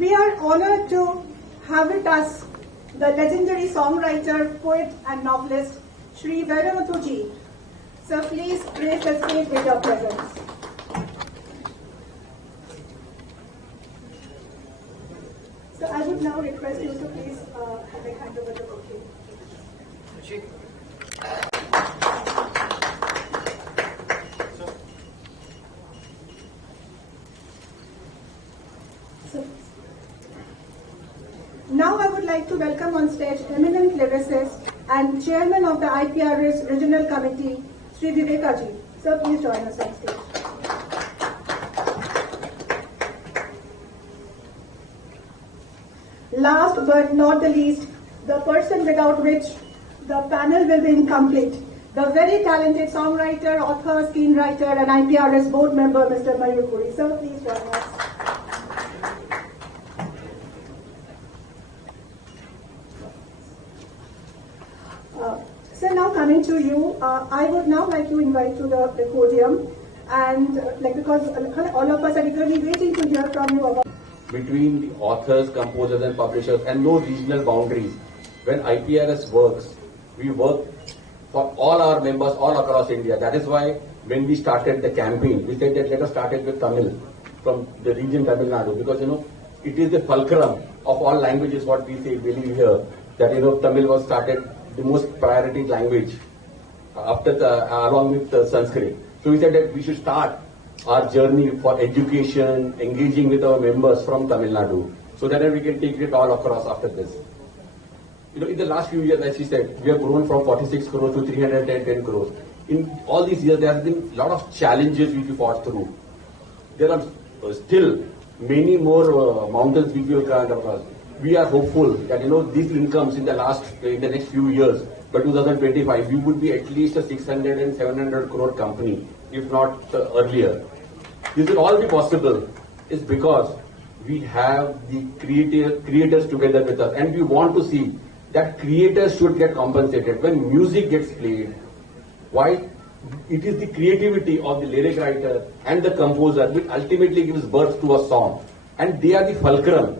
We are honored to have with us the legendary songwriter, poet and novelist, Shri Vairamuthuji. So please grace the stage with your presence. So I would now request you to please hand over the bouquet. Now I would like to welcome on stage eminent lyricist and chairman of the IPRS Regional Committee, Sri Vivekaji. So please join us on stage. Last but not the least, the person without which the panel will be incomplete, the very talented songwriter, author, screenwriter and IPRS board member, Mr. Mayur Puri. So please join us. So now coming to you, I would now like to invite to the podium, and because all of us are eagerly waiting to hear from you about between the authors, composers and publishers, and no regional boundaries. When IPRS works, we work for all our members all across India. That is why when we started the campaign, we said that let us start it with Tamil from the region Tamil Nadu, because it is the fulcrum of all languages. What we say, believe here, that Tamil was started the most priority language after along with Sanskrit. So we said that we should start our journey for education, engaging with our members from Tamil Nadu, so that we can take it all across after this. In the last few years, as she said, we have grown from 46 crores to 310 crores. In all these years, there have been a lot of challenges which we fought through. There are still many more mountains which we will climb across. We are hopeful that these incomes in the next few years, by 2025, we would be at least a 600 and 700 crore company, if not earlier. This will all be possible is because we have the creators together with us, and we want to see that creators should get compensated when music gets played. Why? It is the creativity of the lyric writer and the composer which ultimately gives birth to a song, and they are the fulcrum,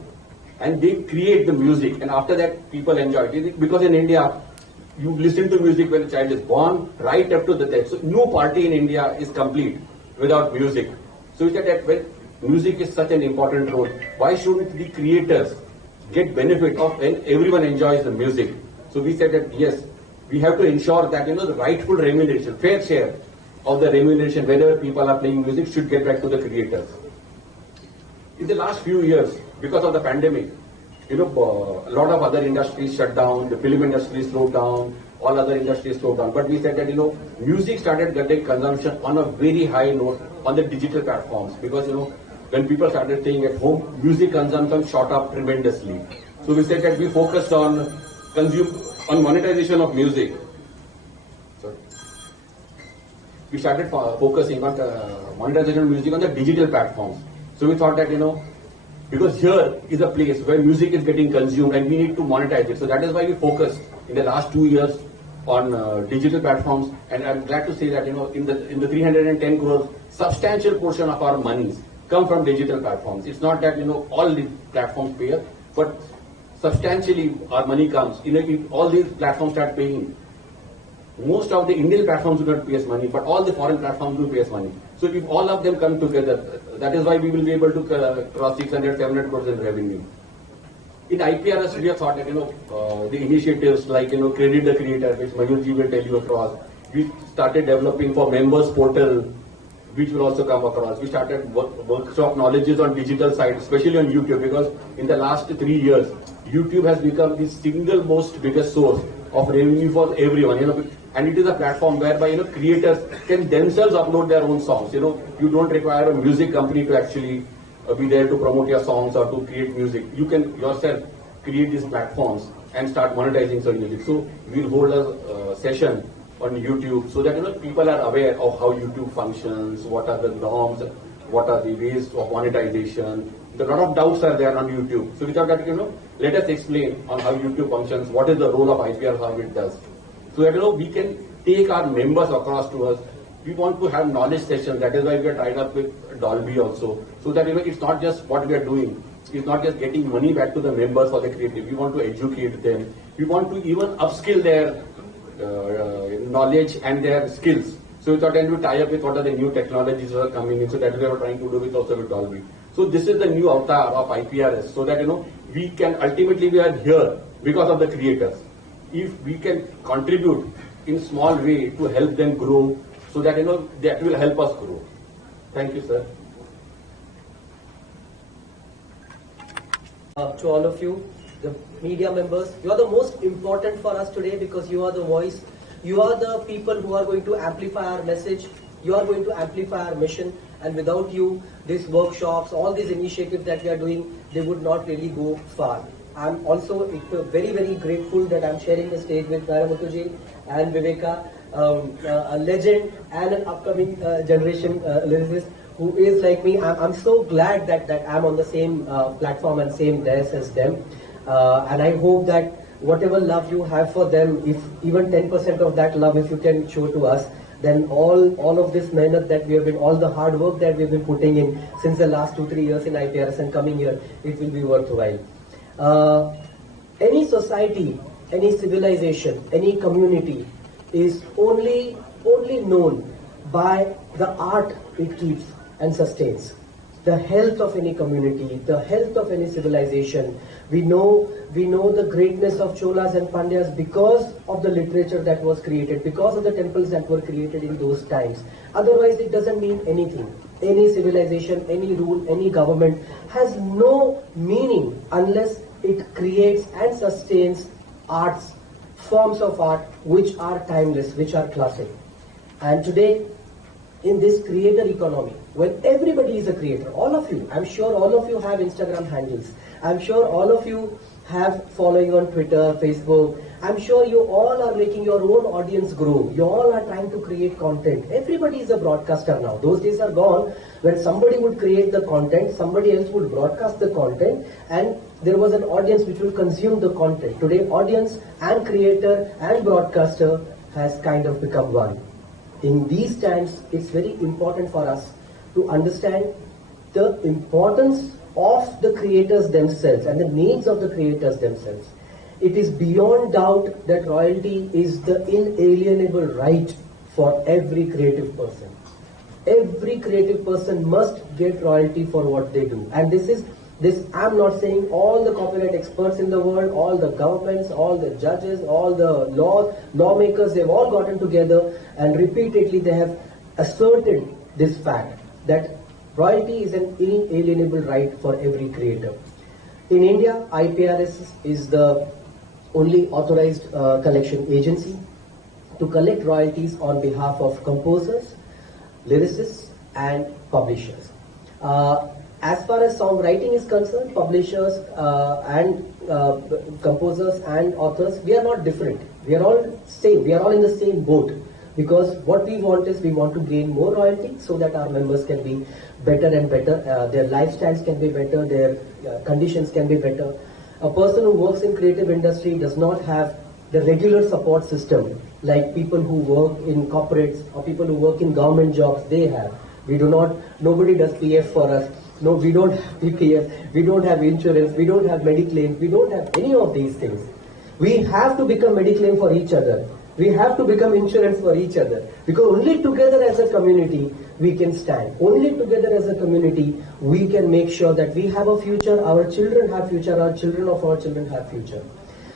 and they create the music, and after that people enjoy it. Because in India, you listen to music when a child is born, right up to the death. So no party in India is complete without music. So we said that when music is such an important role, why shouldn't the creators get benefit of when everyone enjoys the music? So we said that yes, we have to ensure that the rightful remuneration, fair share of the remuneration, whether people are playing music, should get back to the creators. In the last few years, because of the pandemic, a lot of other industries shut down, the film industry slowed down, all other industries slowed down. But we said that, music started getting consumption on a very high note on the digital platforms, because, when people started staying at home, music consumption shot up tremendously. So we said that we focused on monetization of music. Sorry. We started focusing on monetization of music on the digital platforms. So we thought that, because here is a place where music is getting consumed and we need to monetize it. So that is why we focused in the last 2 years on digital platforms. And I'm glad to say that, in the 310 crores, substantial portion of our monies come from digital platforms. It's not that, all the platforms pay us, but substantially our money comes. If all these platforms start paying, most of the Indian platforms do not pay us money, but all the foreign platforms do pay us money. So if all of them come together, that is why we will be able to cross 600, 700 crores in revenue. In IPRS, we have thought that, the initiatives like, Credit the Creator, which Mayurji will tell you across. We started developing for members portal, which will also come across. We started workshop knowledges on digital side, especially on YouTube, because in the last 3 years, YouTube has become the single most biggest source of revenue for everyone, and it is a platform whereby, creators can themselves upload their own songs. You don't require a music company to actually be there to promote your songs or to create music. You can yourself create these platforms and start monetizing certain music. So we'll hold a session on YouTube so that people are aware of how YouTube functions, what are the norms, what are the ways of monetization. A lot of doubts are there on YouTube. So we thought that let us explain on how YouTube functions, what is the role of IPR, how it does. So that we can take our members across to us. We want to have knowledge sessions. That is why we are tied up with Dolby also. So that it's not just what we are doing, is not just getting money back to the members for the creative. We want to educate them. We want to even upskill their knowledge and their skills. So we thought, and we tie up with what are the new technologies that are coming in. So that we are trying to do with also with Dolby. So this is the new avatar of IPRS. So that we can ultimately we are here because of the creators. If we can contribute in small way to help them grow, so that that will help us grow. Thank you, sir. To all of you, the media members, you are the most important for us today because you are the voice. You are the people who are going to amplify our message. You are going to amplify our mission. And without you, these workshops, all these initiatives that we are doing, they would not really go far. I'm also very, very grateful that I'm sharing the stage with Naramutuji and Viveka, a legend and an upcoming generation lyricist who is like me. I'm so glad that I'm on the same platform and same desk as them. And I hope that whatever love you have for them, if even 10% of that love, if you can show to us, then all of this mehnat that we have been, all the hard work that we've been putting in since the last 2-3 years in IPRS and coming here, it will be worthwhile. Any society, any civilization, any community is only known by the art it keeps and sustains. The health of any community, the health of any civilization. We know the greatness of Cholas and Pandyas because of the literature that was created, because of the temples that were created in those times. Otherwise, it doesn't mean anything. Any civilization, any rule, any government has no meaning unless it creates and sustains arts, forms of art which are timeless, which are classic. And today, in this creator economy, when everybody is a creator, all of you, I'm sure all of you have Instagram handles. I'm sure all of you have following on Twitter, Facebook. I'm sure you all are making your own audience grow. You all are trying to create content. Everybody is a broadcaster now. Those days are gone when somebody would create the content, somebody else would broadcast the content, and there was an audience which will consume the content. Today, audience and creator and broadcaster has kind of become one. In these times, it's very important for us to understand the importance of the creators themselves and the needs of the creators themselves. It is beyond doubt that royalty is the inalienable right for every creative person. Every creative person must get royalty for what they do. And this, I'm not saying all the copyright experts in the world, all the governments, all the judges, all the lawmakers, they've all gotten together and repeatedly they have asserted this fact that royalty is an inalienable right for every creator. In India, IPRS is the only authorized collection agency to collect royalties on behalf of composers, lyricists, and publishers. As far as songwriting is concerned, publishers and composers and authors, we are not different. We are all same. We are all in the same boat. Because what we want is we want to gain more royalty so that our members can be better and better, their lifestyles can be better, their conditions can be better. A person who works in creative industry does not have the regular support system like people who work in corporates or people who work in government jobs, they have. Nobody does PF for us. No, we don't have PPF, we don't have insurance, we don't have mediclaim, we don't have any of these things. We have to become mediclaim for each other. We have to become insurance for each other, because only together as a community we can stand. Only together as a community we can make sure that we have a future, our children have future, our children of our children have future.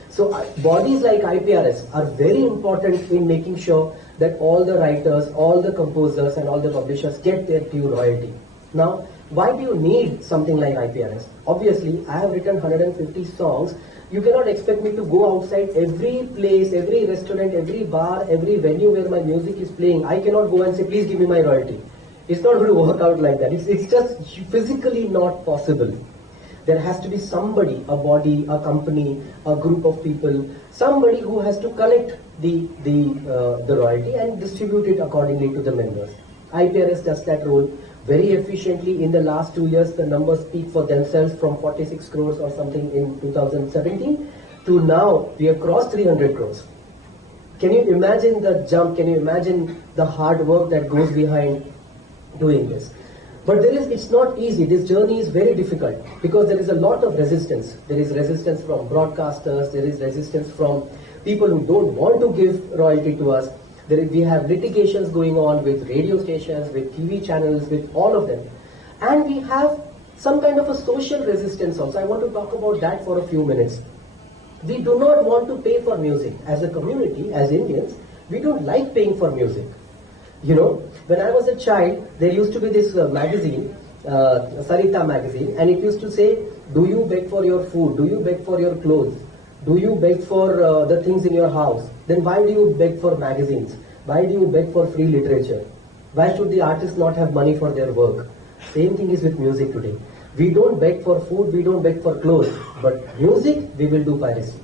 So bodies like IPRS are very important in making sure that all the writers, all the composers and all the publishers get their due royalty. Now, why do you need something like IPRS? Obviously, I have written 150 songs. You cannot expect me to go outside every place, every restaurant, every bar, every venue where my music is playing. I cannot go and say, please give me my royalty. It's not going to work out like that. It's just physically not possible. There has to be somebody, a body, a company, a group of people, somebody who has to collect the royalty and distribute it accordingly to the members. IPRS does that role very efficiently. In the last 2 years, the numbers speak for themselves, from 46 crores or something in 2017 to now we have crossed 300 crores. Can you imagine the jump? Can you imagine the hard work that goes behind doing this? But it's not easy. This journey is very difficult because there is a lot of resistance. There is resistance from broadcasters. There is resistance from people who don't want to give royalty to us. We have litigations going on with radio stations, with TV channels, with all of them. And we have some kind of a social resistance also. I want to talk about that for a few minutes. We do not want to pay for music. As a community, as Indians, we don't like paying for music. You know, when I was a child, there used to be this magazine, Sarita magazine, and it used to say, do you beg for your food? Do you beg for your clothes? Do you beg for the things in your house? Then why do you beg for magazines? Why do you beg for free literature? Why should the artists not have money for their work? Same thing is with music today. We don't beg for food, we don't beg for clothes, but music, we will do piracy.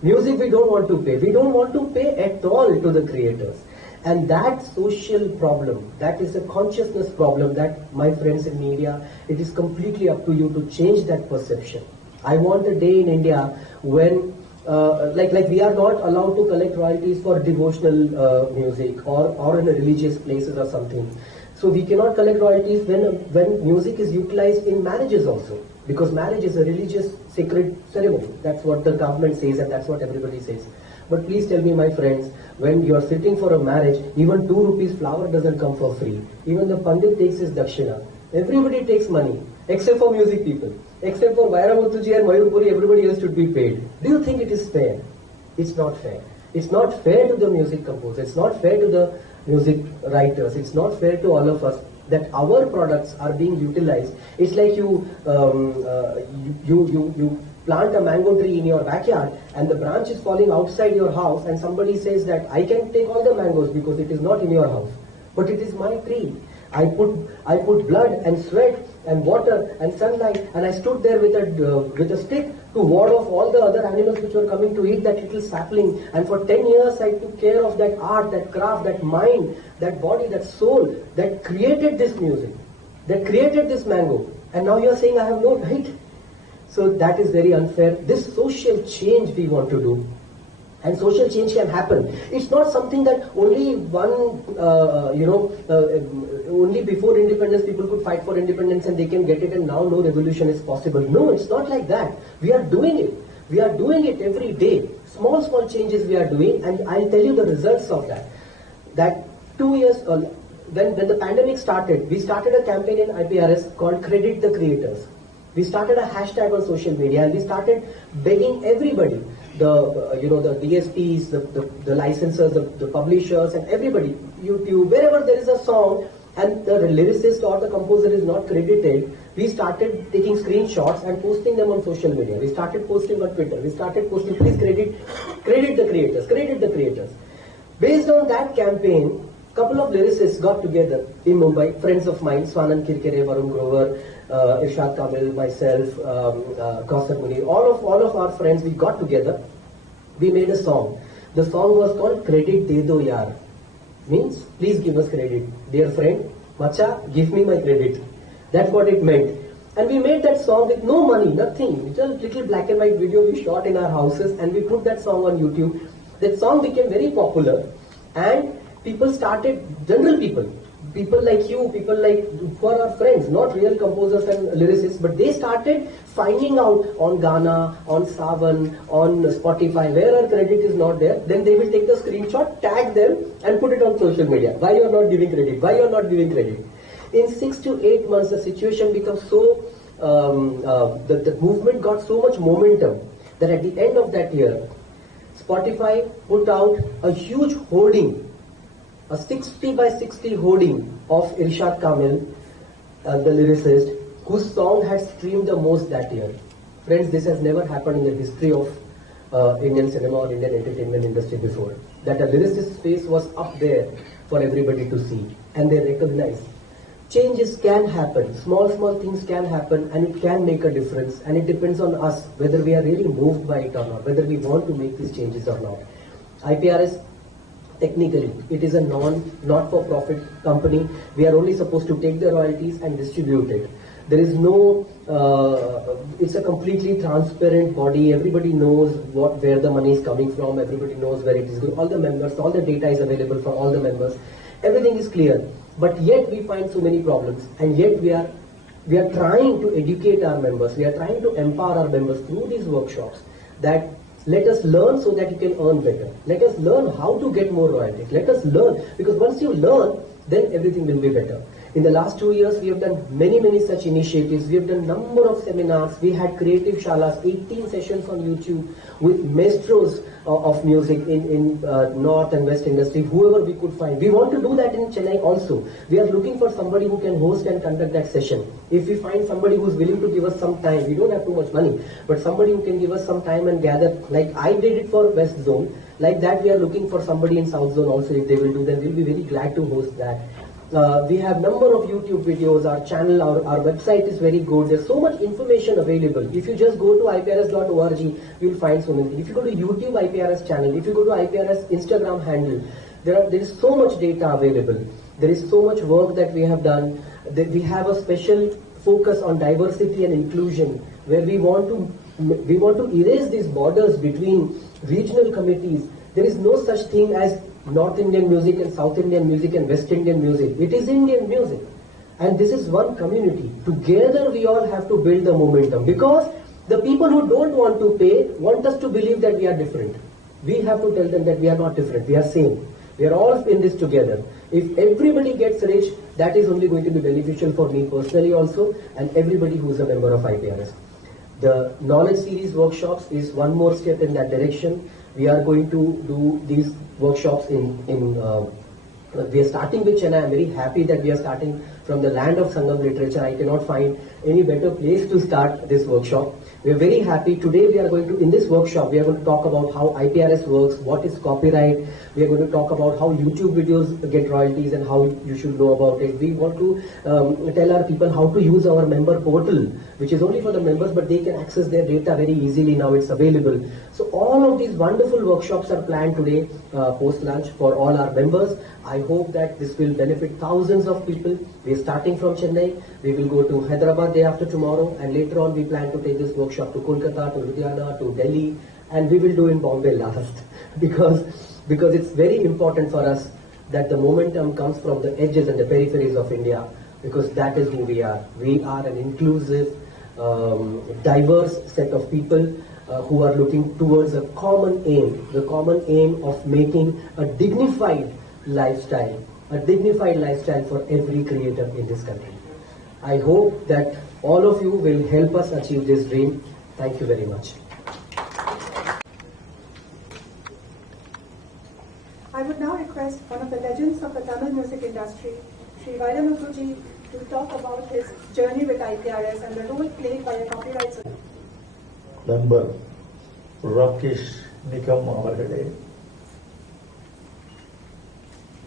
Music, we don't want to pay. We don't want to pay at all to the creators. And that social problem, that is a consciousness problem that, my friends in media, it is completely up to you to change that perception. I want a day in India when, like we are not allowed to collect royalties for devotional music or in a religious places or something. So we cannot collect royalties when music is utilized in marriages also. Because marriage is a religious sacred ceremony. That's what the government says and that's what everybody says. But please tell me, my friends, when you are sitting for a marriage, even 2 rupees flower doesn't come for free. Even the pandit takes his dakshina. Everybody takes money, except for music people. Except for Vairamuthuji and Mayurpuri, everybody else should be paid. Do you think it is fair? It's not fair. It's not fair to the music composers. It's not fair to the music writers. It's not fair to all of us that our products are being utilized. It's like you plant a mango tree in your backyard and the branch is falling outside your house and somebody says that I can take all the mangoes because it is not in your house. But it is my tree. I put blood and sweat and water and sunlight and I stood there with a stick to ward off all the other animals which were coming to eat that little sapling. And for 10 years I took care of that art, that craft, that mind, that body, that soul that created this music, that created this mango. And now you are saying I have no right. So that is very unfair. This social change we want to do. And social change can happen. It's not something that only only before independence people could fight for independence and they can get it and now no revolution is possible. No, it's not like that. We are doing it. We are doing it every day. Small changes we are doing, and I'll tell you the results of that. That 2 years, when the pandemic started, we started a campaign in IPRS called Credit the Creators. We started a hashtag on social media and we started begging everybody, the DSPs, the licensors, the publishers and everybody, YouTube, wherever there is a song and the lyricist or the composer is not credited, we started taking screenshots and posting them on social media. We started posting on Twitter. We started posting, please credit the creators. Based on that campaign, couple of lyricists got together in Mumbai, friends of mine, Swanand Kirkere, Varun Grover, Irshad Kamil, myself, Kausar Munir, all of our friends, we got together. We made a song. The song was called Credit De Do Yaar. Means, please give us credit. Dear friend, Macha, give me my credit. That's what it meant. And we made that song with no money, nothing. It's a little black and white video we shot in our houses and we put that song on YouTube. That song became very popular and people started, general people like you, people like, who are our friends, not real composers and lyricists, but they started finding out on Ghana, on Savan, on Spotify, where our credit is not there, then they will take the screenshot, tag them and put it on social media. Why you are not giving credit? Why you are not giving credit? In 6 to 8 months, the situation becomes so, the movement got so much momentum that at the end of that year, Spotify put out a huge hoarding, a 60 by 60 hoarding of Irshad Kamil, the lyricist, whose song had streamed the most that year. Friends, this has never happened in the history of Indian cinema or Indian entertainment industry before. That a lyricist's face was up there for everybody to see. And they recognized changes can happen, small things can happen and it can make a difference, and it depends on us whether we are really moved by it or not, whether we want to make these changes or not. IPRS, technically, it is a not-for-profit company. We are only supposed to take the royalties and distribute it. There is no, it's a completely transparent body. Everybody knows where the money is coming from. Everybody knows where it is going. All the members, all the data is available for all the members. Everything is clear. but yet we find so many problems, and yet we are trying to educate our members, we are trying to empower our members through these workshops, that let us learn so that you can earn better. Let us learn how to get more royalties. Let us learn, because once you learn, then everything will be better. In the last 2 years, we have done many such initiatives. We have done number of seminars. We had creative shalas, 18 sessions on YouTube with maestros of music in North and West industry, whoever we could find. We want to do that in Chennai also. We are looking for somebody who can host and conduct that session. If we find somebody who is willing to give us some time, we don't have too much money, but somebody who can give us some time and gather, like I did it for West Zone, like that we are looking for somebody in South Zone also. If they will do, then we'll be very glad to host that. We have number of YouTube videos, our channel, our website is very good. There's so much information available. If you just go to IPRS.org, you'll find so many things. If you go to YouTube IPRS channel, if you go to IPRS Instagram handle, there is so much data available. There is so much work that we have done. We have a special focus on diversity and inclusion, where we want to erase these borders between regional committees. There is no such thing as North Indian music and South Indian music and West Indian music. It is Indian music. And this is one community. Together we all have to build the momentum, because the people who don't want to pay want us to believe that we are different. We have to tell them that we are not different, we are same. We are all in this together. If everybody gets rich, that is only going to be beneficial for me personally also, and everybody who is a member of IPRS. The knowledge series workshops is one more step in that direction. We are going to do these workshops we are starting with Chennai. I'm very happy that we are starting from the land of Sangam literature. I cannot find any better place to start this workshop. We are very happy. Today we are going to, in this workshop, we are going to talk about how IPRS works, what is copyright. We are going to talk about how YouTube videos get royalties and how you should know about it. We want to tell our people how to use our member portal, which is only for the members, but they can access their data very easily now. It's available. So all of these wonderful workshops are planned today, post-lunch, for all our members. I hope that this will benefit thousands of people. We are starting from Chennai. We will go to Hyderabad day after tomorrow, and later on we plan to take this workshop to Kolkata, to Ludhiana, to Delhi, and we will do in Bombay last because it's very important for us that the momentum comes from the edges and the peripheries of India, because that is who we are. We are an inclusive, diverse set of people who are looking towards a common aim, the common aim of making a dignified lifestyle for every creator in this country. I hope that all of you will help us achieve this dream. Thank you very much. I would now request one of the legends of the Tamil music industry, Sri Vairamuthiji, to talk about his journey with IPRS and the role played by a copyright system. நண்பர் ராகேஷ் நிகம் அவர்களே,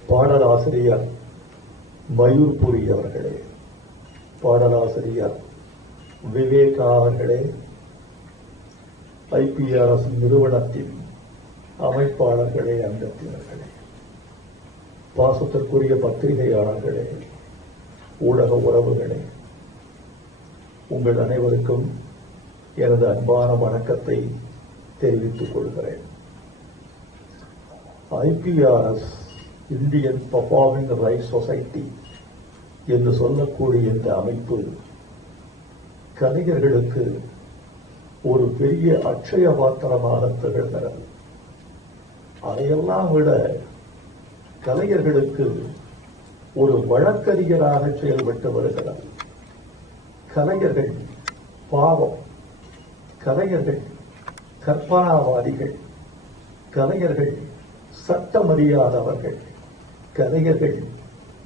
பாடலாசிரியர் மயூர்புரி அவர்களே, பாடலாசிரியர் விவேகா அவர்களே, IPRS நிறுவனத்தின் அமைப்பாளர்களே, அங்கத்தினர்களே, பாசத்திற்குரிய பத்திரிகையாளர்களே, ஊடக உறவுகளே, உங்கள் அனைவருக்கும் எனது அன்பான வணக்கத்தை தெரிவித்துக் கொள்கிறேன். IPRS, Indian performing rights society என்று சொல்லக்கூடிய இந்த அமைப்பு கலைஞர்களுக்கு ஒரு பெரிய அட்சய பாத்திரமாக திகழ்கிறது. அதையெல்லாம் விட கலைஞர்களுக்கு ஒரு வழக்கறிஞராக செயல்பட்டு வருகிறது. கலைஞர்கள் பாவம், கலைஞர்கள் கற்பனாவாதிகள், கலைஞர்கள் சட்டமறியாதவர்கள், கலைஞர்கள்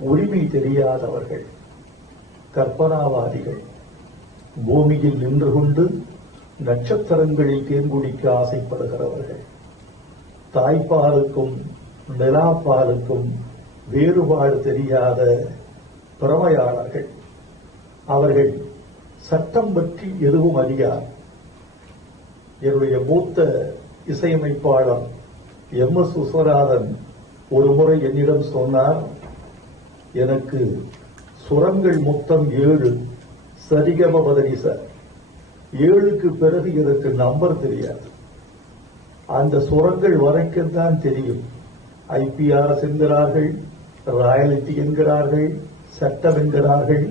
உரிமை தெரியாதவர்கள், கற்பனாவாதிகள், பூமியில் நின்று கொண்டு நட்சத்திரங்களில் தேன்குடிக்க ஆசைப்படுகிறவர்கள், தாய்ப்பாலுக்கும் நிலாப்பாலுக்கும் வேறுபாடு தெரியாத பிரமையாளர்கள், அவர்கள் சட்டம் பற்றி எதுவும் அறியார். என்னுடைய மூத்த இசையமைப்பாளர் MS விஸ்வநாதன் ஒரு முறை என்னிடம் சொன்னார், எனக்கு சுரங்கள் மொத்தம் 7, சரிகம பதனிச 7க்கு பிறகு எனக்கு நம்பர் தெரியாது. அந்த சுரங்கள் வரைக்கும் தான் தெரியும். IPRS என்கிறார்கள், ராயல்டி என்கிறார்கள், சட்டம் என்கிறார்கள்.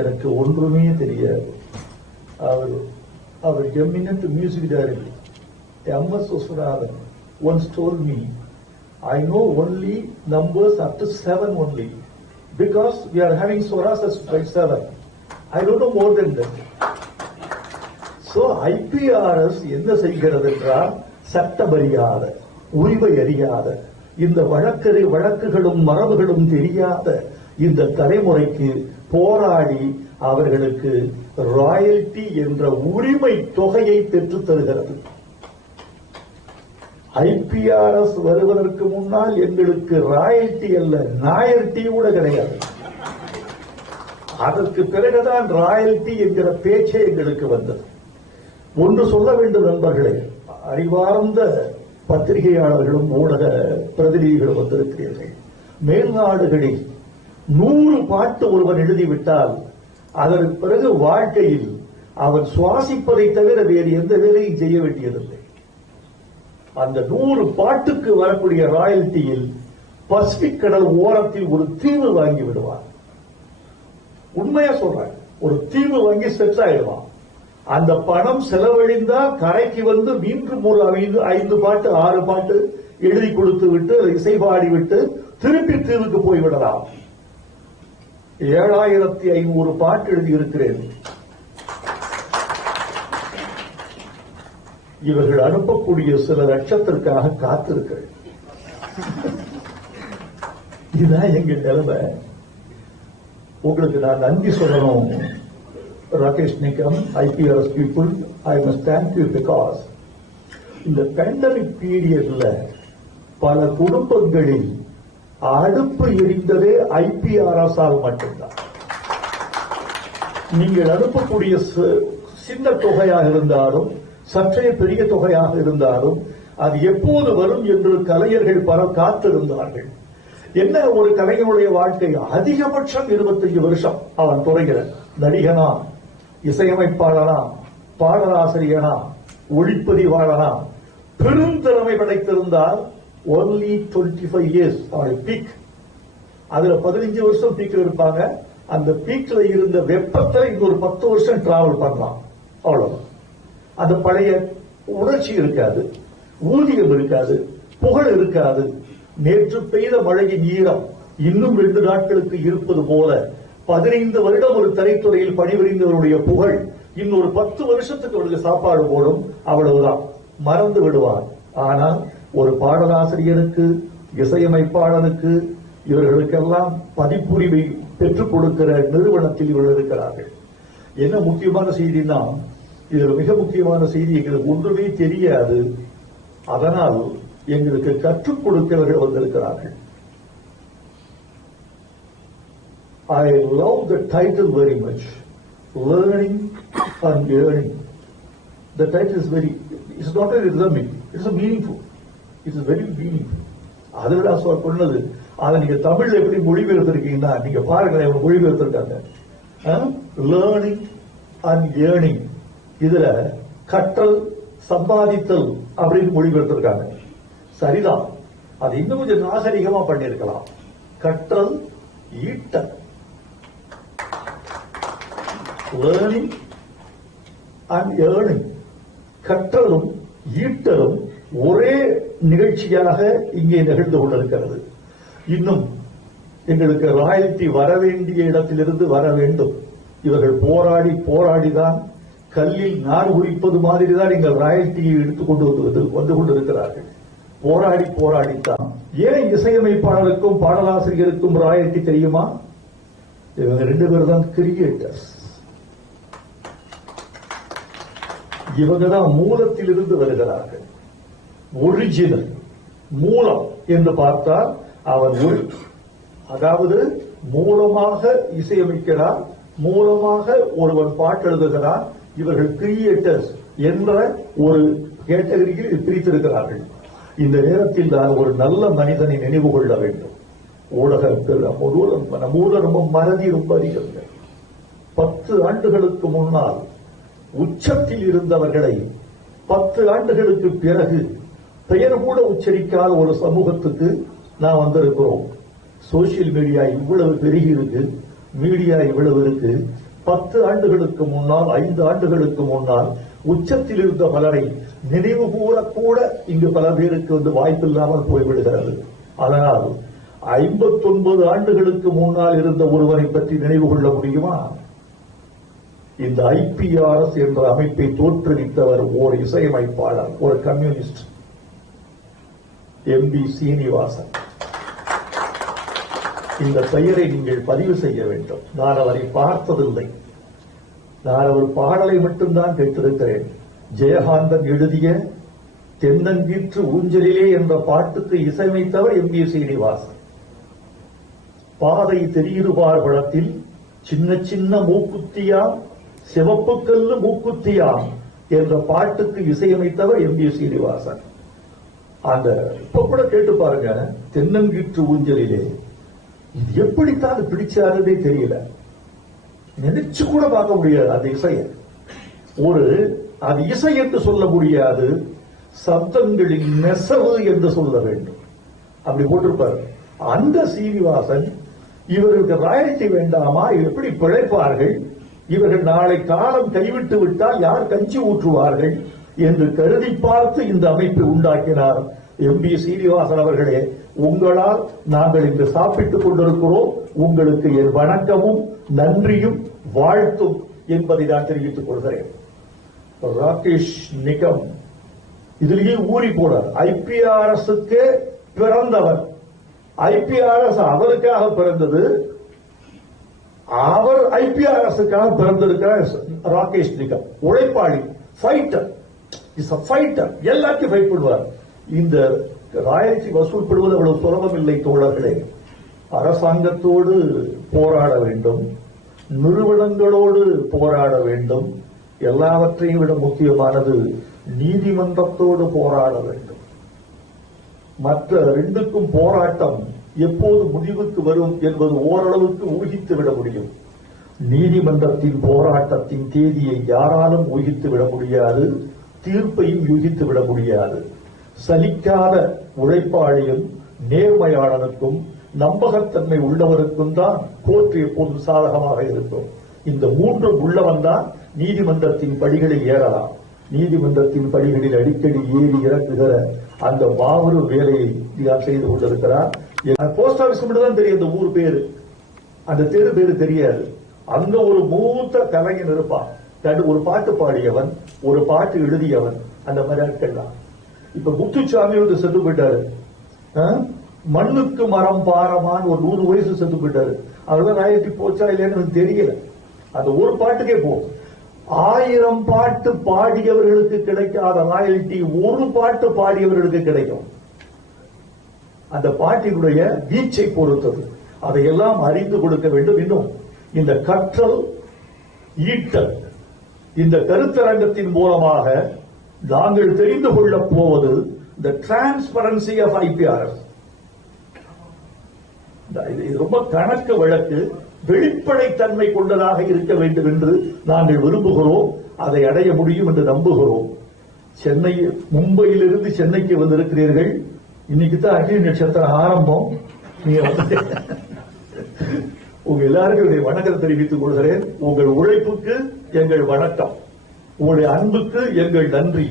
எனக்கு ஒன்றுமே தெரியாது. அவர் eminent music director M.S. Oswaran once told me, I know only numbers up to 7 only, because we are having swaras by 7. I don't know more than that. So IPRS என்ன செய்கிறது என்றால், சட்டம் அறியாத, உரிமை அறியாத, இந்த வழக்குகளும் மரபுகளும் தெரியாத இந்த தலைமுறைக்கு போராடி அவர்களுக்கு ராயல்டி என்ற உரிமை தொகையை பெற்றுத் தருகிறது. IPRS வருவதற்கு முன்னால் எங்களுக்கு ராயல்டி அல்ல, நாயல்டி கூட கிடையாது. அதற்கு பிறகுதான் ராயல்டி என்கிற பேச்சே எங்களுக்கு வந்தது. ஒன்று சொல்ல வேண்டும் நண்பர்களே, அறிவார்ந்த பத்திரிகையாளர்களும் ஊடக பிரதிநிதிகளும் வந்திருக்கிறீர்கள். மேல்நாடுகளில் 100 பாட்டு ஒருவன் எழுதிவிட்டால் அதற்கு பிறகு வாழ்க்கையில் அவன் சுவாசிப்பதை தவிர வேறு எந்த வேலையும் செய்ய வேண்டியதில்லை. அந்த 100 பாட்டுக்கு வரக்கூடிய ராயல்டியில் பசிபிக் கடல் ஓரத்தில் ஒரு தீவு வாங்கி விடுவான். உண்மையா சொல்றேன், ஒரு தீவு வாங்கி செட் ஆயிடுவான். அந்த பணம் செலவழிந்தா கரைக்கு வந்து மீண்டும் ஒரு 5 பாட்டு 6 பாட்டு எழுதி கொடுத்து விட்டு இசை பாடி விட்டு திருப்பி தீவுக்கு போய்விடலாம். 7500 பாட்டு எழுதியிருக்கிறேன். இவர்கள் அனுப்பக்கூடிய சில லட்சத்திற்காக காத்திருக்கிறேன். இதுதான் எங்க நிலைமை. உங்களுக்கு நான் நன்றி சொல்லணும். ராகேஷ் Nigam, IPRS people, I must thank you because இந்த பேண்டமிக் பீரியட்ல பல குடும்பங்களில் அடுப்பு எரிந்ததே IPRS ஆல் மட்டும்தான். நீங்கள் அனுப்பக்கூடிய சின்ன தொகையாக இருந்தாலும் சற்றே பெரிய தொகையாக இருந்தாலும் அது எப்போது வரும் என்று கலைஞர்கள் பல காத்திருந்தார்கள். என்ன ஒரு கலைஞனுடைய வாழ்க்கை, அதிகபட்சம் 25 வருஷம் அவன் துறைகிற நடிகனா, இசையமைப்பாளனா, பாடலாசிரியனா, ஒளிப்பதிவாளனா, பெருந்திறமை படைத்திருந்தால் only 25 years அவனை பீக். அதுல 15 வருஷம் பீக்ல இருப்பாங்க. அந்த பீக்ல இருந்த வெப்பத்தை இன்னொரு 10 வருஷம் டிராவல் பண்ணலாம். அவ்வளவு. அந்த பழைய உணர்ச்சி இருக்காது, ஊதியம் இருக்காது, புகழ் இருக்காது. நேற்று பெய்த மழையின் ஈரம் இன்னும் 2 நாட்களுக்கு இருப்பது போல 15 வருடம் ஒரு திரைத்துறையில் பணிபுரிந்தவருடைய புகழ் இன்னொரு 10 வருஷத்துக்கு அவருக்கு சாப்பாடு போடும். அவ்வளவுதான், மறந்து விடுவார். ஆனால் ஒரு பாடலாசிரியருக்கு, இசையமைப்பாளருக்கு, இவர்களுக்கெல்லாம் பதிப்புரிமை பெற்றுக் கொடுக்கிற நிறுவனத்தில் இவர்கள் இருக்கிறார்கள். என்ன முக்கியமான செய்தினா, இதுல மிக முக்கியமான செய்தி, எங்களுக்கு ஒன்றுமே தெரியாது, அதனால் எங்களுக்கு கற்றுக் கொடுக்கிறவர்கள் வந்திருக்கிறார்கள். I love the title very much, learning and earning. The title is it's not a rhythmic, it's a meaningful, it is very meaningful. அதில் நான் சொன்னது, அதை நீங்க தமிழ்ல எப்படி மொழிபெயர்த்திருக்கீங்கன்னா, நீங்க பாருங்களேன், இவங்க மொழிபெயர்த்திருக்காங்க. லேர்னிங் அண்ட் ஏர்னிங், இதுல கற்றல் சம்பாதித்தல் அப்படின்னு மொழிபெயர்த்திருக்காங்க. சரிதான், அது இன்னும் கொஞ்சம் நாகரிகமா பண்ணிருக்கலாம். கற்றல் ஈட்டல், லேர்னிங் அண்ட் ஏர்னிங், கற்றலும் ஈட்டலும் ஒரே நிகழ்ச்சியாக இங்கே நிகழ்ந்து கொண்டிருக்கிறது. இன்னும் எங்களுக்கு ராயல்டி வர வேண்டிய இடத்திலிருந்து வர வேண்டும். இவர்கள் போராடிதான் கல்லில் நார் உரிப்பது மாதிரி தான் எங்கள் ராயல்டியை எடுத்துக் வந்து கொண்டிருக்கிறார்கள். போராடித்தான். ஏன் இசையமைப்பாளருக்கும் பாடலாசிரியருக்கும் ராயல்டி தெரியுமா? இவங்க 2 பேர் தான் கிரியேட்டர்ஸ். இவங்க தான் மூலத்தில் இருந்து வருகிறார்கள். ஒரிஜினல் மூலம் என்று பார்த்தால் அவன் அதாவது மூலமாக இசையமைக்கிறார், மூலமாக ஒருவன் பாட்டு எழுதுகிறார். இவர்கள் கிரியேட்டர்ஸ் என்ற ஒரு கேட்டகரியில் பிரித்திருக்கிறார்கள். இந்த நேரத்தில் நான் ஒரு நல்ல மனிதனை நினைவு கொள்ள வேண்டும். ஊடகத்தில் நம்ம ரொம்ப மறதி ரொம்ப அதிகம். 10 ஆண்டுகளுக்கு முன்னால் உச்சத்தில் இருந்தவர்களை 10 ஆண்டுகளுக்கு பிறகு பெயர் கூட உச்சரிக்காத ஒரு சமூகத்துக்கு நாம் வந்திருக்கிறோம். சோசியல் மீடியா இவ்வளவு பெருகி இருக்கு, மீடியா இவ்வளவு இருக்கு. 10 ஆண்டுகளுக்கு முன்னால், 5 ஆண்டுகளுக்கு முன்னால் உச்சத்தில் இருந்த பலரை நினைவு கூறக்கூட இங்கு பல பேருக்கு வாய்ப்பில்லாமல் போய்விடுகிறது. அதனால் 59 ஆண்டுகளுக்கு முன்னால் இருந்த ஒருவரை பற்றி நினைவு கொள்ள முடியுமா? இந்த IPRS என்ற அமைப்பை தோற்றுவித்தவர் ஒரு இசையமைப்பாளர், ஒரு கம்யூனிஸ்ட், MB சீனிவாசன். இந்த பெயரை நீங்கள் பதிவு செய்ய வேண்டும். நான் அவரை பார்த்ததில்லை, நான் அவர் பாடலை மட்டும்தான் கேட்டிருக்கிறேன். ஜெயகாந்தன் எழுதிய தென்னங்கீற்று ஊஞ்சலிலே என்ற பாட்டுக்கு இசையமைத்தவர் MB சீனிவாசன். பாதை தெரியுதுபார் படத்தில் சின்ன சின்ன மூக்குத்தியாம் சிவப்பு கல்லு மூக்குத்தியாம் என்ற பாட்டுக்கு இசையமைத்தவர் MB சீனிவாசன். அந்த இப்ப கூட கேட்டு பாருங்க, தென்னங்கீற்று ஊஞ்சலிலே இது எப்படித்தான் பிடிச்சாருன்னே தெரியல. நினைச்சு கூட பார்க்க முடியாது அந்த இசையை. அது இசை என்று சொல்ல முடியாது, சப்தங்களின் நெசவு என்று சொல்ல வேண்டும். அப்படி போட்டிருப்பார். அந்த சீனிவாசன் இவருக்கு ராயல்டி வேண்டாமா, எப்படி பிழைப்பார்கள், இவர்கள் நாளை காலம் கைவிட்டு விட்டால் யார் கஞ்சி ஊற்றுவார்கள் என்று கருதி பார்த்து இந்த அமைப்பை உண்டாக்கினார் MB சீனிவாசன் அவர்களே. உங்களால் நாங்கள் இங்கு சாப்பிட்டுக் கொண்டிருக்கிறோம். உங்களுக்கு என் வணக்கமும் நன்றியும் வாழ்த்தும் என்பதை நான் தெரிவித்துக் கொள்கிறேன். ராகேஷ் நிகம் இதிலேயே ஊறி போனார். IPRS-க்கு பிறந்தவர். IPRS அவருக்காக பிறந்தது, அவர் IPRS-க்காக பிறந்திருக்கிறார். ராகேஷ் நிகம் உழைப்பாளி, ஃபைட்டர், இஸ் a fighter, எல்லாத்தையும் ஃபைட் பண்ணுவார். இந்த ராயல்டி வசூல் பெறுவது அவ்வளவு சுலபம் இல்லை தோழர்களே. அரசாங்கத்தோடு போராட வேண்டும், நிறுவனங்களோடு போராட வேண்டும், எல்லாவற்றையும் விட முக்கியமானது நீதிமன்றத்தோடு போராட வேண்டும். மற்ற ரெண்டுக்கும் போராட்டம் எப்போது முடிவுக்கு வரும் என்பது ஓரளவுக்கு ஊகித்து விட முடியும். நீதிமன்றத்தின் போராட்டத்தின் தேதியை யாராலும் ஊகித்து விட முடியாது, தீர்ப்பையும் யூகித்து விட முடியாது. சலிக்காத உழைப்பாளியும் நேர்மையாளனுக்கும் நம்பகத்தன்மை உள்ளவருக்கும் தான் கோர்ட் எப்போதும் சாதகமாக இருக்கும். இந்த மூன்றும் உள்ளவன் தான் நீதிமன்றத்தின் படிகளில் ஏறலாம். நீதிமன்றத்தின் படிகளில் அடிக்கடி ஏறி இறக்குகிற அந்த மாபெரும் வேலையை செய்து கொண்டிருக்கிறார். போஸ்ட் ஆபீஸ் மட்டும் தான் தெரியும் அந்த ஊர் பேரு, அந்த தெரு பேரு தெரியாது. அங்க ஒரு மூத்த கலைஞன் இருப்பான், ஒரு பாட்டு பாடியவன், ஒரு பாட்டு எழுதியவன், அந்த மாதிரி ஆட்கள்லாம். இப்ப முத்துச்சாமி வந்து செத்து போயிட்டாரு. மண்ணுக்கு மரம் பாரமான்னு ஒரு 100 வயசு செத்து போயிட்டாரு. அவர்தான் ராயல்டி போச்சா இல்லைன்னு எனக்கு தெரியல. அந்த ஒரு பாட்டுக்கே போகும். 1000 பாட்டு பாடியவர்களுக்கு கிடைக்காத ராயல்டி ஒரு பாட்டு பாடியவர்களுக்கு கிடைக்கும். அந்த பாட்டினுடைய வீச்சை பொறுத்தது. அதையெல்லாம் அறிந்து கொடுக்க வேண்டும். இன்னும் இந்த கற்றல் ஈட்டல் இந்த கருத்தரங்கத்தின் மூலமாக நாங்கள் தெரிந்து கொள்ளப் போவது the transparency of IPRS. இது ரொம்ப கணக்கு வழக்கு, வெளிப்படைத்தன்மை கொண்டதாக இருக்க வேண்டும் என்று நாங்கள் விரும்புகிறோம். அதை அடைய முடியும் என்று நம்புகிறோம். மும்பையிலிருந்து சென்னைக்கு வந்திருக்கிறீர்கள். இன்னைக்கு தான் அக்னி நட்சத்திரம் ஆரம்பம். நீங்க உங்க எல்லாருக்கும் வணக்கத்தை தெரிவித்துக் கொள்கிறேன். உங்கள் உழைப்புக்கு எங்கள் வணக்கம், உங்களுடைய அன்புக்கு எங்கள் நன்றி,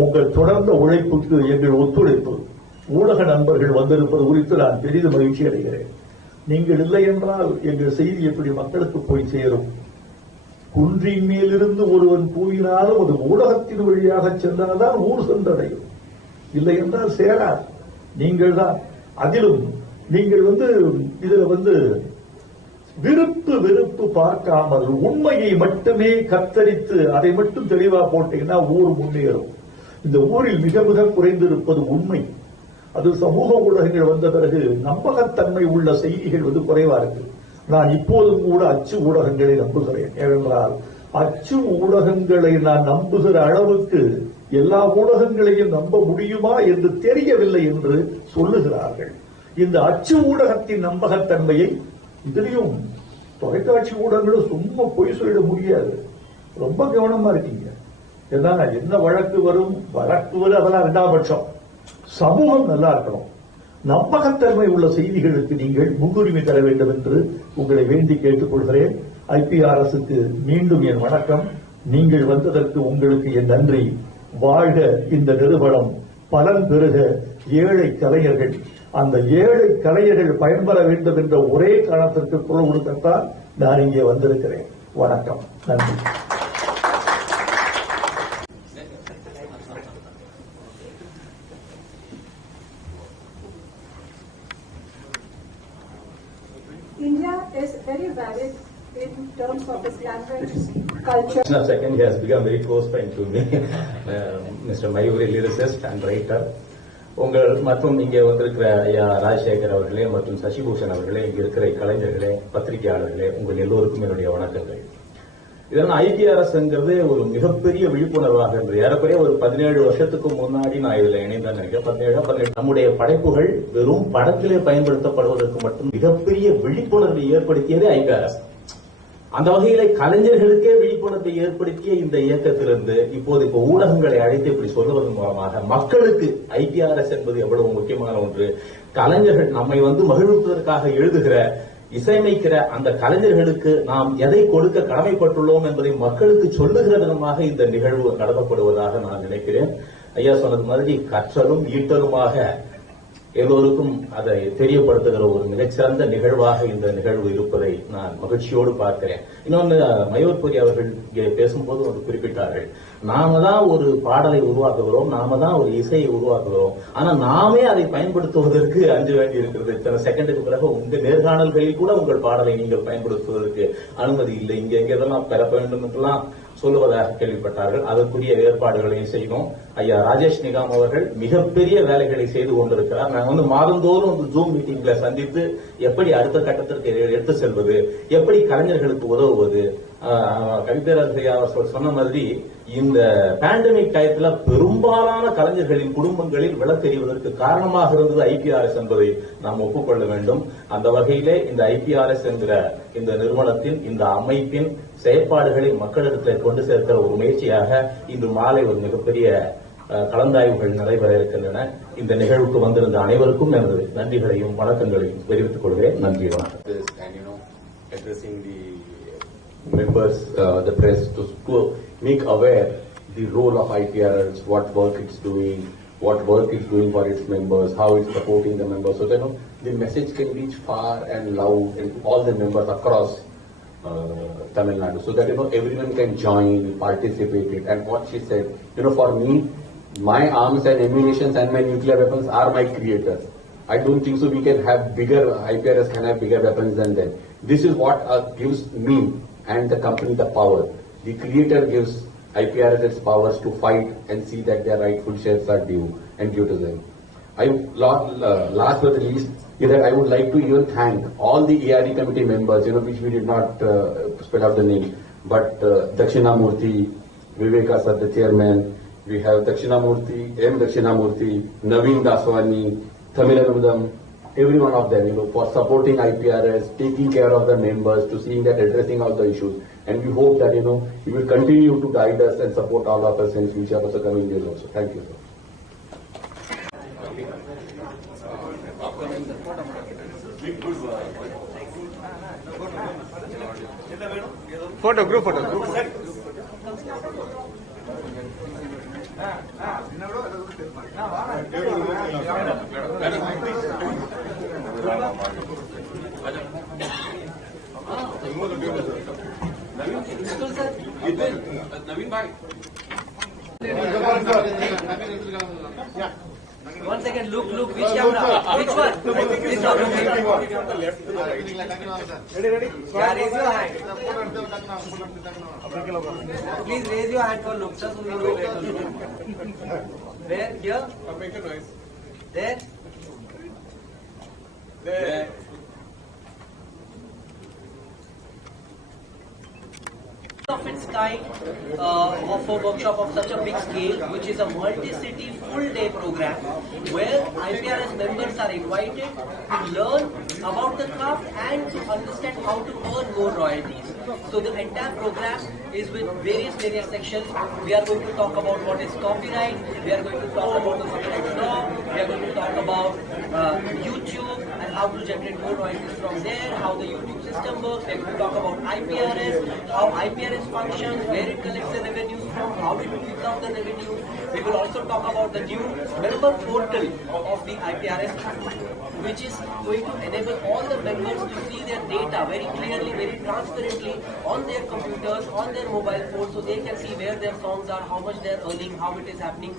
உங்கள் தொடர்ந்த உழைப்புக்கு எங்கள் ஒத்துழைப்பு. ஊடக நண்பர்கள் வந்திருப்பது குறித்து நான் பெரிதும் மகிழ்ச்சி அடைகிறேன். நீங்கள் இல்லை என்றால் எங்கள் செய்தி எப்படி மக்களுக்கு போய் சேரும்? குன்றின் மேலிருந்து ஒருவன் கூவினாலும் அது ஊடகத்தின் வழியாக சென்றால்தான் ஊர் சென்றடையும், இல்லை என்றால் சேரார். நீங்கள் தான் அதிலும் நீங்கள் இதுல வெறுப்பு பார்க்காமல் உண்மையை மட்டுமே கத்தரித்து அதை மட்டும் தெளிவா போட்டீங்கன்னா ஊர் முன்னேறும். இந்த ஊரில் மிக மிக குறைந்திருப்பது உண்மை. அது சமூக ஊடகங்கள் வந்த பிறகு நம்பகத்தன்மை உள்ள செய்திகள் குறைவா இருக்கு. நான் இப்போதும் கூட அச்சு ஊடகங்களை நம்புகிறேன். ஏனென்றால் அச்சு ஊடகங்களை நான் நம்புகிற அளவுக்கு எல்லா ஊடகங்களையும் நம்ப முடியுமா என்று தெரியவில்லை என்று சொல்லுகிறார்கள். இந்த அச்சு ஊடகத்தின் நம்பகத்தன்மையை இதுலயும் தொலைக்காட்சி ஊடகங்களும் சும்மா பொய் சொல்லிட முடியாது. ரொம்ப கவனமா இருக்கீங்க. என்ன வழக்கு வரும், அதெல்லாம் 2ஆம் பட்சம். சமூகம் நல்லா இருக்கணும். நம்பகத்தன்மை உள்ள செய்திகளுக்கு நீங்கள் முன்னுரிமை தர வேண்டும் என்று உங்களை வேண்டி கேட்டுக்கொள்கிறேன். IPRSக்கு மீண்டும் என் வணக்கம். நீங்கள் வந்ததற்கு உங்களுக்கு என் நன்றி. வாழ்க இந்த நிறுவனம், பலன் பெறுக ஏழை கலைஞர்கள். அந்த ஏழை கலைஞர்கள் பயன்பெற வேண்டும் என்ற ஒரே காரணத்திற்கு குரல் கொடுக்கத்தான் நான் இங்கே வந்திருக்கிறேன். வணக்கம், நன்றி. India is very varied in terms of its language, culture. In a second, he has become very close friend to me. Mr. Mayuri, lyricist and writer. உங்கள் மற்றும் இங்கே வந்திருக்கிற ஐயா ராஜசேகர் அவர்களே மற்றும் சசிபூஷன் அவர்களே, இங்க இருக்கிற கலைஞர்களே, பத்திரிகையாளர்களே, உங்கள் எல்லோருக்கும் என்னுடைய வணக்கங்கள். இதனால் IPRSங்கிறது ஒரு மிகப்பெரிய விழிப்புணர்வாக இருந்தது. ஏறக்குறைய ஒரு 17 வருஷத்துக்கு முன்னாடி நான் இதுல இணைந்தேன் நினைக்கிறேன். 17 நம்முடைய படைப்புகள் வெறும் படத்திலே பயன்படுத்தப்படுவதற்கு மட்டும் மிகப்பெரிய விழிப்புணர்வை ஏற்படுத்தியது IPRS. அந்த வகையில கலைஞர்களுக்கே விழிப்புணர்வை ஏற்படுத்திய இந்த இயக்கத்திலிருந்து இப்போது ஊடகங்களை அழைத்து இப்படி சொல்லுவதன் மூலமாக மக்களுக்கு IPRS என்பது எவ்வளவு முக்கியமான ஒன்று, கலைஞர்கள் நம்மை மகிழ்விப்பதற்காக எழுதுகிற இசையமைக்கிற அந்த கலைஞர்களுக்கு நாம் எதை கொடுக்க கடமைப்பட்டுள்ளோம் என்பதை மக்களுக்கு சொல்லுகிற விதமாக இந்த நிகழ்வு நடத்தப்படுவதாக நான் நினைக்கிறேன். ஐயா சொன்னது மாதிரி கற்றலும் ஈட்டலுமாக எல்லோருக்கும் அதை தெரியப்படுத்துகிற ஒரு மிகச்சிறந்த நிகழ்வாக இந்த நிகழ்வு இருப்பதை நான் மகிழ்ச்சியோடு பார்க்கிறேன். இன்னொன்னு, மயூர்புரி அவர்கள் இங்கே பேசும்போது வந்து குறிப்பிட்டார்கள், நாம தான் ஒரு பாடலை உருவாக்குகிறோம், நாம தான் ஒரு இசையை உருவாக்குகிறோம், ஆனா நாமே அதை பயன்படுத்துவதற்கு அஞ்ச வேண்டி இருக்கிறது. இத்தனை செகண்டுக்கு பிறகு உங்க நேர்காணல்களில் கூட உங்கள் பாடலை நீங்கள் பயன்படுத்துவதற்கு அனுமதி இல்லை, இங்க எங்கெல்லாம் பெற வேண்டும் என்றெல்லாம் சொல்லுவதாக கேள்விப்பட்டார்கள். அதற்குரிய ஏற்பாடுகளையும் செய்யணும். ஐயா ராஜேஷ் நிகாம் அவர்கள் மிகப்பெரிய வேலைகளை செய்து கொண்டிருக்கிறார். நாங்கள் மாதந்தோறும் ஜூம் மீட்டிங்ல சந்தித்து எப்படி அடுத்த கட்டத்திற்கு எடுத்து செல்வது, எப்படி கலைஞர்களுக்கு உதவுவது. கவிதராஜ் அவர்கள் சொன்ன மாதிரி இந்த பேண்டமிக் டயத்துல பெரும்பாலான கலைஞர்களின் குடும்பங்களில் விளக்கெறிவதற்கு காரணமாக இருந்தது IPRS என்பதை நாம் ஒப்புக்கொள்ள வேண்டும். அந்த வகையிலே இந்த IPRS என்கிற இந்த நிறுவனத்தின், இந்த அமைப்பின் செயற்பாடுகளை மக்களிடத்தில் கொண்டு சேர்க்கிற ஒரு முயற்சியாக இன்று மாலை ஒரு மிகப்பெரிய கலந்தாய்வுகள் நடைபெற இருக்கின்றன. இந்த நிகழ்வுக்கு வந்திருந்த அனைவருக்கும் எனது நன்றிகளையும் வணக்கங்களையும் தெரிவித்துக் கொள்கிறேன். நன்றி, வணக்கம். Addressing the members, the press, to make aware the role of IPRS, what work it's doing, what work it's doing for its members, how it's supporting the members, so that the message can reach far and loud and all the members across Tamil Nadu, so that everyone can join, participate it. And what she said, for me, my arms and ammunitions and my nuclear weapons are my creators. I don't think so we can have bigger, IPRS can have bigger weapons than them. This is what gives me and the company the power. The creator gives IPRS its powers to fight and see that their rightful shares are due to them. Last but not least, is that I would like to even thank all the ARE committee members, which we did not spell out the name, but Dakshinamurthy, Viveka Sir, the chairman, we have Dakshinamurthy, Dakshinamurthy, Naveen Daswani, Tamilanudam, every one of them, for supporting IPRS, taking care of the members, to seeing that addressing all the issues. And we hope that, you will continue to guide us and support all of us in future also coming years also. Thank you, sir. Group photo. Naveen bhai. One second, look, which camera? Which one? This one. Ready? Yeah, raise your hand. Please raise your hand for look, sir, so we will get to look. Where? Here? Make a noise. There? There. of its kind of a workshop of such a big scale, which is a multi-city full-day program where IPRS members are invited to learn about the craft and to understand how to earn more royalties. So the entire program is with various sections. We are going to talk about what is copyright, we are going to talk about the copyright law, we are going to talk about YouTube and how to generate more royalties from there, how the YouTube system works, we are going to talk about IPRS, how IPRS functions, where it collects the revenues from, how it gives out the revenue. We will also talk about the new member portal of the IPRS, which is going to enable all the members to see their data very clearly, very transparently on their computers, on their mobile phones, so they can see where their songs are, how much they are earning, how it is happening.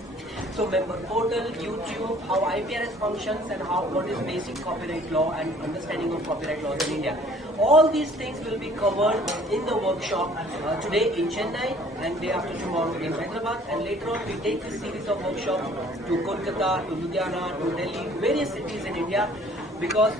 So member portal, YouTube, how IPRS functions, and what is basic copyright law and understanding of copyright laws in India. All these things will be covered in the workshop today in Chennai and day after tomorrow in Hyderabad, and later on we take this series of workshops to Kolkata, to Ludhiana, to Delhi, to various cities in India, because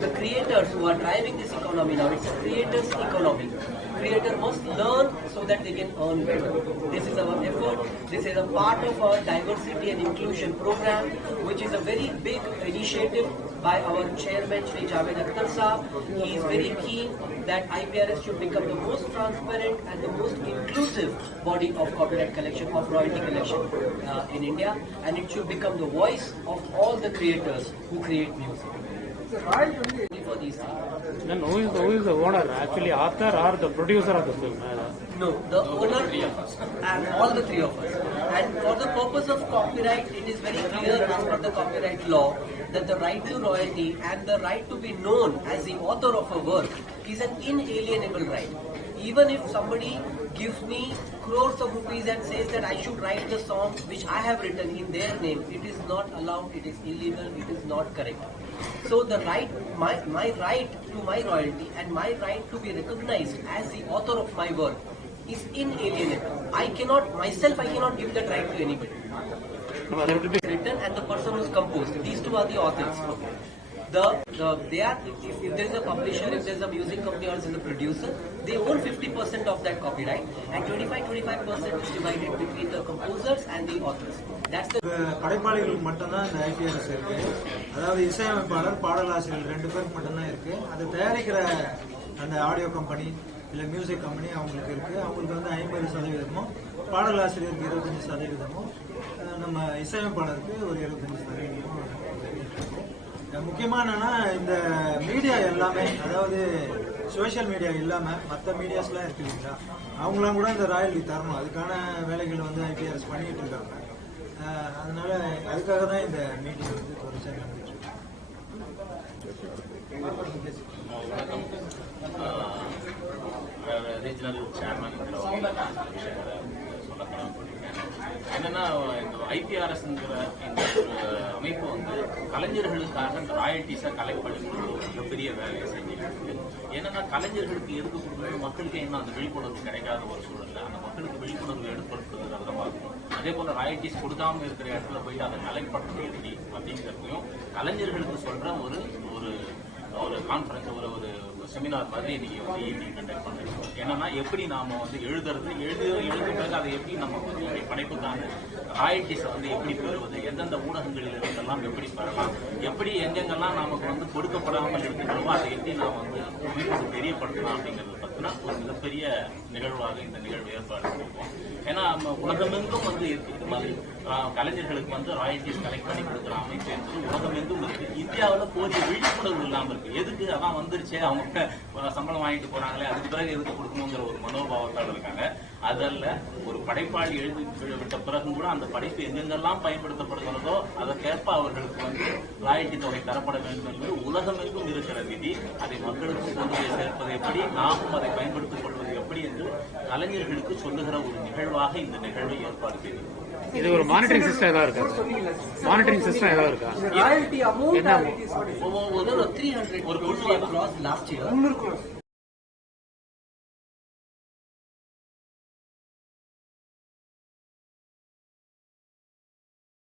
the creators who are driving this economy now, it's a creators economy. Creator must learn so that they can earn better. This is our effort. This is a part of our diversity and inclusion program, which is a very big initiative by our chairman, Shri Javed Akhtar Saab. He is very keen that IPRS should become the most transparent and the most inclusive body of copyright collection, of royalty collection in India, and it should become the voice of all the creators who create music. For these things. Then who is the owner? Actually, author or the producer of the film? No, the owner and all the three of us. And for the purpose of copyright, it is very clear as per the copyright law that the right to royalty and the right to be known as the author of a work is an inalienable right. Even if somebody gives me crores of rupees and says that I should write the song which I have written in their name, it is not allowed, it is illegal, it is not correct. So the right, my right to my royalty and my right to be recognized as the author of my work is inalienable. I cannot give that right to anybody. Written and the person who's composed. These two are the authors. If there is a publisher, if there is a music company or there is a producer, they own 50% of that copyright, and 25% is divided between the composers and the authors. That's the. படைப்பாளிகளுக்கு மட்டும்தான் இந்த IPRS இருக்கு. அதாவது இசையமைப்பாளர், பாடலாசிரியர் ரெண்டு பேருக்கு மட்டும்தான் இருக்கு. அதை தயாரிக்கிற அந்த ஆடியோ கம்பெனி இல்ல மியூசிக் கம்பெனி அவங்களுக்கு இருக்கு. அவங்களுக்கு வந்து 50%, பாடலாசிரியருக்கு 25%, நம்ம இசையமைப்பாளருக்கு ஒரு 25%. முக்கியமா என்னன்னா இந்த மீடியா எல்லாமே, அதாவது சோசியல் மீடியா இல்லாம மற்ற மீடியாஸ்லாம் இருக்கு இல்லைங்களா, அவங்களாம் கூட இந்த ராயல்டி தரணும். அதுக்கான வேலைகளை வந்து IPRS பண்ணிட்டு இருக்காங்க. அதனால அதுக்காக தான் இந்த மீட்டிங் வந்து தொடர்ச்சியாக நடந்துட்டு இருக்கு. ரீஜனல் சேர்மன் என்னன்னா, IPRS அமைப்பு வந்து கலைஞர்களுக்காக இந்த ராயல்டிஸை கலெக்ட் பண்ணி ஒரு மிகப்பெரிய வேலையை செஞ்சுட்டு இருக்கு. என்னன்னா, கலைஞர்களுக்கு எதுக்கு கொடுக்கணும், மக்களுக்கு என்ன அந்த விழிப்புணர்வு கிடைக்காத ஒரு சூழல்ல அந்த மக்களுக்கு விழிப்புணர்வு ஏற்படுத்துறது விதமா இருக்கும். அதே போல ராயல்டிஸ் கொடுக்காம இருக்கிற இடத்துல போயிட்டு அதை கலெக்ட் பண்றது எப்படி அப்படிங்கிறதையும் கலைஞர்களுக்கு சொல்ற ஒரு கான்ஃபரன்ஸ், ஒரு செமினார் மாதிரி இன்னைக்கு வந்து ஈவினிங் கண்டக்ட் பண்ணிருக்கோம். என்னன்னா, எப்படி நாம வந்து எழுதும் பிறகு அதை எப்படி நம்ம படைப்புக்கான ராயல்டிஸை வந்து எப்படி பெறுவது, எந்தெந்த ஊடகங்களில் இருந்தெல்லாம் எப்படி பெறலாம், எப்படி எங்கெங்கெல்லாம் நமக்கு வந்து கொடுக்கப்படாமல் இருக்கிறோமோ அதை எப்படி நாம வந்து வீட்டுக்கு தெரியப்படுத்தலாம் அப்படிங்கிறது பத்தினா ஒரு மிகப்பெரிய நிகழ்வாக இந்த நிகழ்வு ஏற்பாடு பண்ணிருக்கோம். ஏன்னா உலகமெங்கும் வந்து இருக்கு இது மாதிரி கலைஞர்களுக்கு வந்து ராயல்டிஸ் கலெக்ட் பண்ணி கொடுக்குற அமைப்பு என்பது உலகமெங்கும் இருக்கு. இந்தியாவில் போதிய விழிப்புணர்வு இல்லாமல் இருக்கு. எதுக்கு அதான் வந்துருச்சே, அவங்க சம்பளம் வாங்கிட்டு போறாங்களே, அதுக்கு பிறகு எதுக்கு கொடுக்கணுங்கிற ஒரு மனோபாவத்தால் இருக்காங்க. அதல்ல, ஒரு படைப்பாளி எழுதி விட்ட பிறகும் கூட அந்த படைப்பு எங்கெங்கெல்லாம் பயன்படுத்தப்படுகிறதோ அதற்கேற்ப அவர்களுக்கு வந்து ராயல்டி தொகை தரப்பட வேண்டும் என்பது உலகமெங்கும் இருக்கிற விதி. அதை மக்களுக்கு கொண்டு போய் சேர்ப்பது எப்படி, நாமும் அதை பயன்படுத்திக் கொள்வது எப்படி என்று கலைஞர்களுக்கு சொல்லுகிற ஒரு நிகழ்வாக இந்த நிகழ்வை ஏற்பாடு செய்திருக்கிறோம். இது ஒரு மானிட்டரிங் சிஸ்டம் ஏதாவது இருக்கா? மானிட்டரிங் சிஸ்டம் ஏதாவது இருக்கா? ராயல்டி அமௌண்ட் ஒரு 300 crores last year. 300 crores